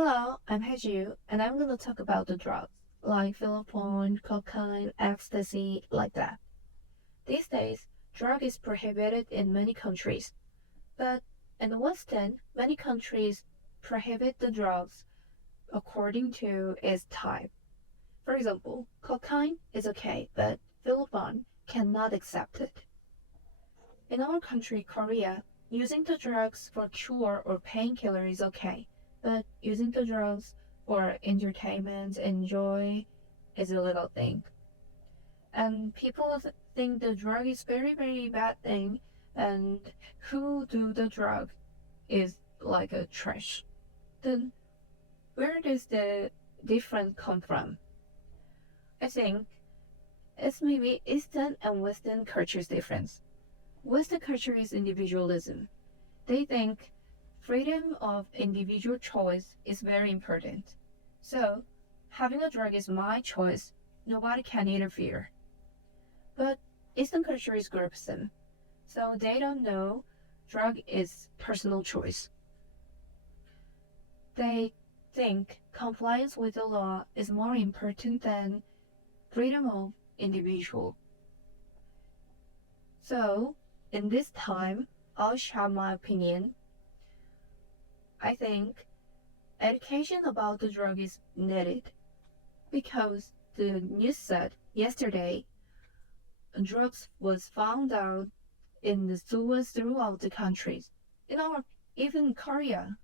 Hello, I'm Heju, and I'm gonna talk about the drugs, like Philippine, cocaine, ecstasy, like that. These days, drug is prohibited in many countries, but in the Western, many countries prohibit the drugs according to its type. For example, cocaine is okay, but Philippine cannot accept it. In our country, Korea, using the drugs for cure or painkiller is okay, but using the drugs for entertainment and joy is a little thing. And people think the drug is very, very bad thing, and who do the drug is like a trash. Then where does the difference come from? I think it's maybe Eastern and Western culture's difference. Western culture is individualism. They think freedom of individual choice is very important. So, having a drug is my choice. Nobody can interfere. But Eastern culture is groupsome. So they don't know drug is personal choice. They think compliance with the law is more important than freedom of individual. So, in this time, I'll share my opinion. I think education about the drug is needed because the news said yesterday drugs was found out in the sewers throughout the countries, in our even Korea.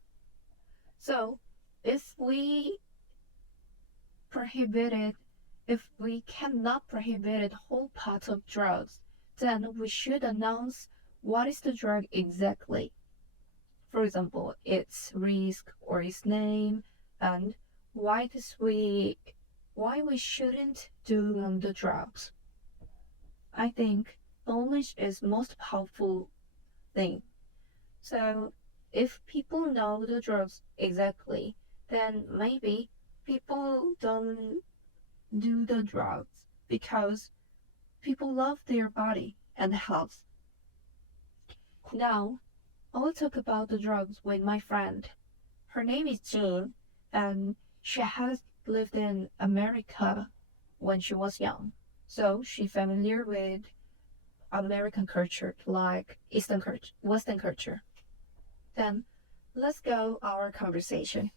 So if we prohibited, if we cannot prohibit a whole part of drugs, then we should announce what is the drug exactly. For example, its risk or its name, and why this we why we shouldn't do the drugs. I think knowledge is most powerful thing. So if people know the drugs exactly, then maybe people don't do the drugs because people love their body and health. Now, I will talk about the drugs with my friend. Her name is Jean, and she has lived in America when she was young. So she's familiar with American culture, like Eastern culture, Western culture. Then let's go our conversation.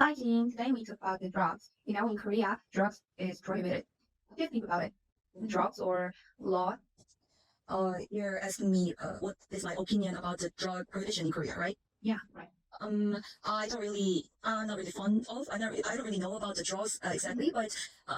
Hi, Jean. Today we talk about the drugs. In Korea, drugs is prohibited. What do you think about it? Drugs or law? You're asking me what is my opinion about the drug prohibition in Korea, right? Yeah, right. I'm not really fond of. I don't really know about the drugs exactly, but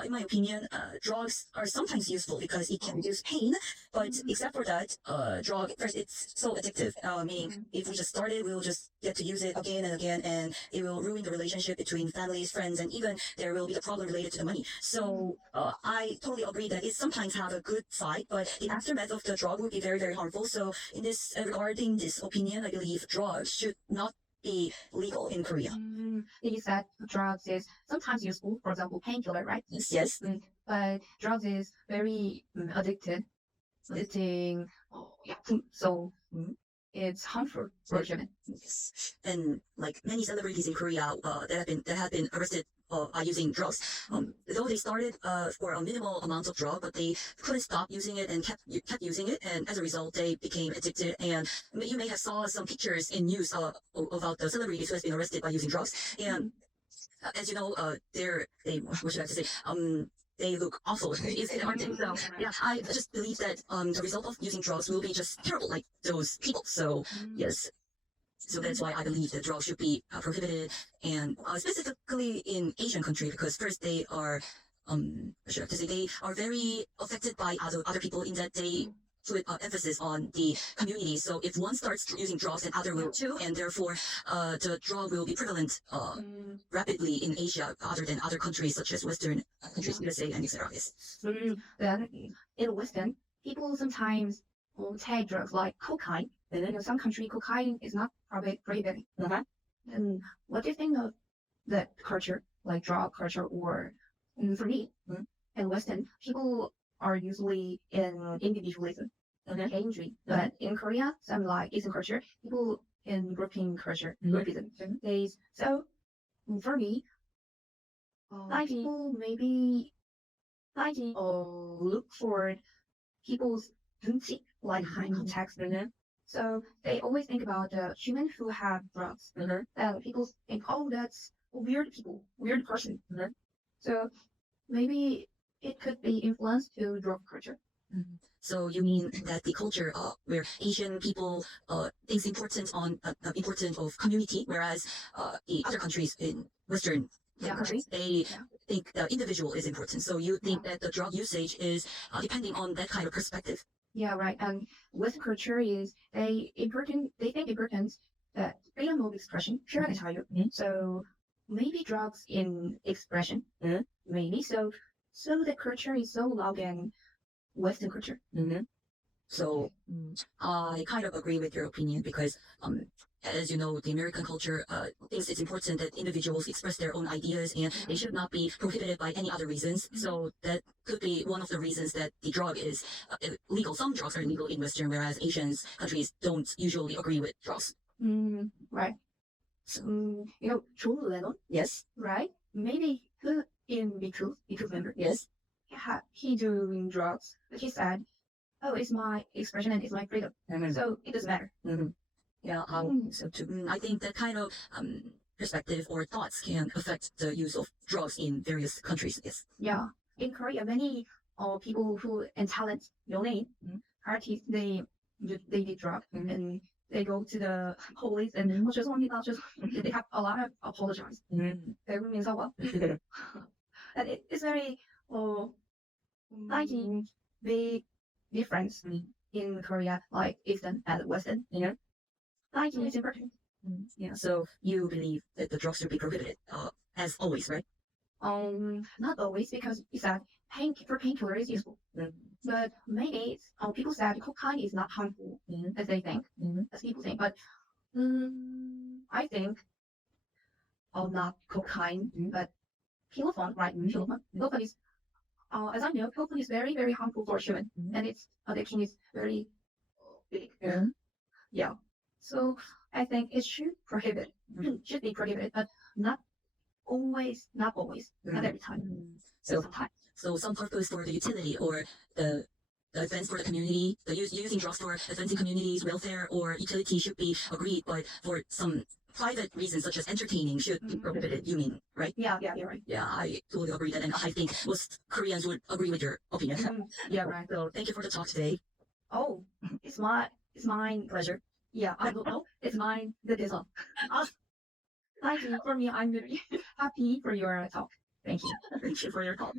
in my opinion, drugs are sometimes useful because it can reduce pain. But except for that, drug first it's so addictive. Meaning, if we just start it, we'll just get to use it again and again, and it will ruin the relationship between families, friends, and even there will be the problem related to the money. So I totally agree that it sometimes have a good side, but the aftermath of the drug will be very, very harmful. So in this regarding this opinion, I believe drugs should not be legal in Korea. You said drugs is sometimes useful, for example, painkiller, right? Yes. But drugs is very addicted, addicting. Yeah. So it's harmful for human. Yes. And like many celebrities in Korea that have been arrested by using drugs. Though they started for a minimal amount of drug, but they couldn't stop using it and kept using it, and as a result, they became addicted. And you may have saw some pictures in news about the celebrities who has been arrested by using drugs. And as you know, what should I have to say? They look awful. It's haunting. So yeah, I just believe that the result of using drugs will be just terrible, like those people. So yes, so that's why I believe that drugs should be prohibited, and specifically in Asian country because first they are, what should I have to say, they are very affected by other people in that they put emphasis on the community. So if one starts using drugs, then other will too, and therefore the drug will be prevalent rapidly in Asia, other than other countries such as Western countries, USA, and etc. Yes. Then in Western, people sometimes will take drugs like cocaine. And then in some country, cocaine is not prohibited. And what do you think of that culture, like drug culture, or for me, in Western, people are usually in individualism and injury. But in Korea, some like Eastern culture, people in grouping culture, Mhm. groupism. So for me, like people maybe like look for people's duty, like high context. So they always think about the human who have drugs. And people think, oh, that's weird people, weird person. So maybe it could be influenced to drug culture. So you mean that the culture where Asian people thinks important of community, whereas the other countries in Western countries they think the individual is important. So you think that the drug usage is depending on that kind of perspective. Yeah, right. And Western culture is they think important that freedom of expression, pure and entire. So maybe drugs in expression. Maybe so the culture is so loud in Western culture. So I kind of agree with your opinion because, as you know, the American culture thinks it's important that individuals express their own ideas and they should not be prohibited by any other reasons. So that could be one of the reasons that the drug is legal. Some drugs are illegal in Western, whereas Asians countries don't usually agree with drugs. Right. So, John Lennon, Yes. right? Maybe who in Beatles member. Yes. He doing drugs, but he said, "Oh, it's my expression and it's my freedom, so it doesn't matter." Yeah, so too. I think that kind of perspective or thoughts can affect the use of drugs in various countries. Yes. Yeah, in Korea, many people who and talent, name artists, they did drug and they go to the police and they have a lot of apologize. And it's very like big difference in Korea, like Eastern and Western. Like it's important. Yeah. So you believe that the drugs should be prohibited, as always, right? Not always, because it's that painkiller is useful. But maybe people said cocaine is not harmful as they think, as people think. But I think, not cocaine, but pilophone, right? Pilophone. Pilophone is, as I know, pilophone is very, very harmful for human, and its addiction is very big. Yeah. So I think it should should be prohibited, but not always, not every time. So, Sometimes. so some purpose for the utility or the advance for the community, the using drugs for advancing communities, welfare or utility should be agreed, but for some private reasons such as entertaining should be prohibited. You mean, right? Yeah, you're right. Yeah, I totally agree that, and I think most Koreans would agree with your opinion. Yeah, right. So thank you for the talk today. Oh, it's mine. Pleasure. Yeah, I don't know. It's mine. That is all. Thank you. For me, I'm very happy for your talk. Thank you. Thank you for your call.